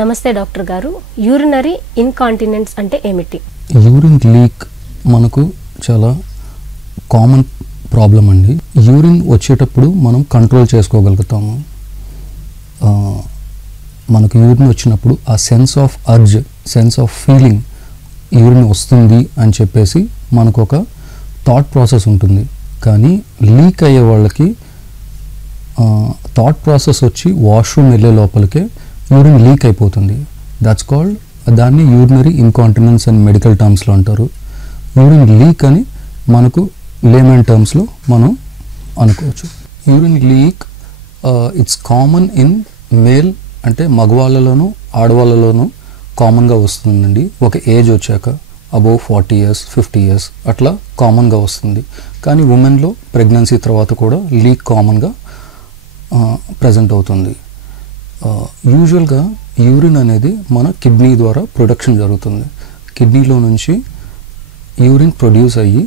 నమస్తే డాక్టర్ గారు, urinary incontinence అంటే ఏమిటి? యూరిన్ లీక్ మనకు చాలా కామన్ ప్రాబ్లం అండి. యూరిన్ వచ్చేటప్పుడు మనం కంట్రోల్ చేసుకోగలుగుతాము. మనకు యూరిన్ వచ్చినప్పుడు ఆ sense of urge, sense of feeling urine వస్తుంది అని చెప్పేసి మనకు ఒక థాట్ ప్రాసెస్ ఉంటుంది. కానీ లీక్ అయ్యే వాళ్ళకి థాట్ ప్రాసెస్ వచ్చి వాష్రూమ్ వెళ్ళే లోపలికే యూరిన్ లీక్ అయిపోతుంది. దట్స్ కాల్డ్, దాన్ని యూరినరీ ఇన్కాంటినెన్స్ అని మెడికల్ టర్మ్స్లో అంటారు. యూరిన్ లీక్ అని మనకు లేమన్ టర్మ్స్లో మనం అనుకోవచ్చు. Urine leak it's common in male, అంటే మగవాళ్ళలోనూ ఆడవాళ్ళలోనూ కామన్గా వస్తుందండి. ఒక ఏజ్ వచ్చాక అబోవ్ 40 years 50 years అట్లా కామన్గా వస్తుంది. కానీ ఉమెన్లో ప్రెగ్నెన్సీ తర్వాత కూడా లీక్ కామన్గా ప్రజెంట్ అవుతుంది. యూజువల్గా యూరిన్ అనేది మన కిడ్నీ ద్వారా ప్రొడక్షన్ జరుగుతుంది. కిడ్నీలో నుంచి యూరిన్ ప్రొడ్యూస్ అయ్యి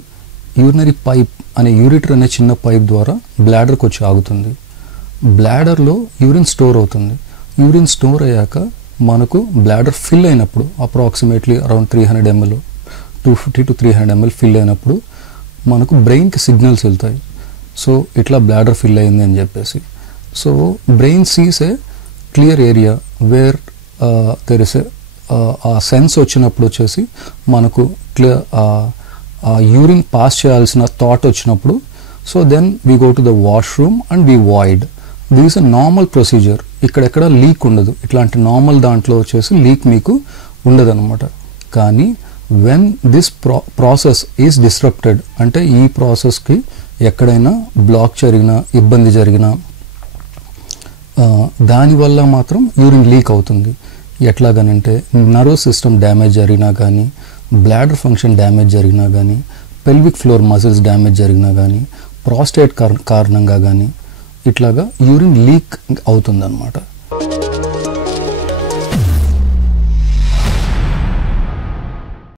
యూరినరీ పైప్ అనే యూరిటర్ అనే చిన్న పైప్ ద్వారా బ్లాడర్కి వచ్చి ఆగుతుంది. బ్లాడర్లో యూరిన్ స్టోర్ అవుతుంది. యూరిన్ స్టోర్ అయ్యాక మనకు బ్లాడర్ ఫిల్ అయినప్పుడు approximately around 300 ml 250 to 300 ml fill అయినప్పుడు మనకు బ్రెయిన్కి సిగ్నల్స్ వెళ్తాయి. సో ఇట్లా బ్లాడర్ ఫిల్ అయింది అని చెప్పేసి. So brain sees a clear area where there is a sense వచ్చినప్పుడు వచ్చేసి మనకు క్లియర్ ఆ యూరిన్ పాస్ చేయాల్సిన థాట్ వచ్చినప్పుడు, so then we go to the washroom and we void. This is a normal procedure. ఇక్కడెక్కడ లీక్ ఉండదు. ఇట్లాంటి normal దాంట్లో వచ్చేసి లీక్ మీకు ఉండదు అనమాట. కానీ when this process is disrupted, అంటే ఈ ప్రాసెస్కి ఎక్కడైనా బ్లాక్ జరిగినా, ఇబ్బంది జరిగినా, దానివల్ల మాత్రం యూరిన్ లీక్ అవుతుంది. ఎట్లాగనంటే నర్వస్ సిస్టమ్ డ్యామేజ్ జరిగినా కానీ, బ్లాడర్ ఫంక్షన్ డ్యామేజ్ జరిగినా కానీ, పెల్విక్ ఫ్లోర్ మజిల్స్ డ్యామేజ్ జరిగినా కానీ, ప్రాస్టేట్ కారణంగా కానీ ఇట్లాగా యూరిన్ లీక్ అవుతుందన్నమాట.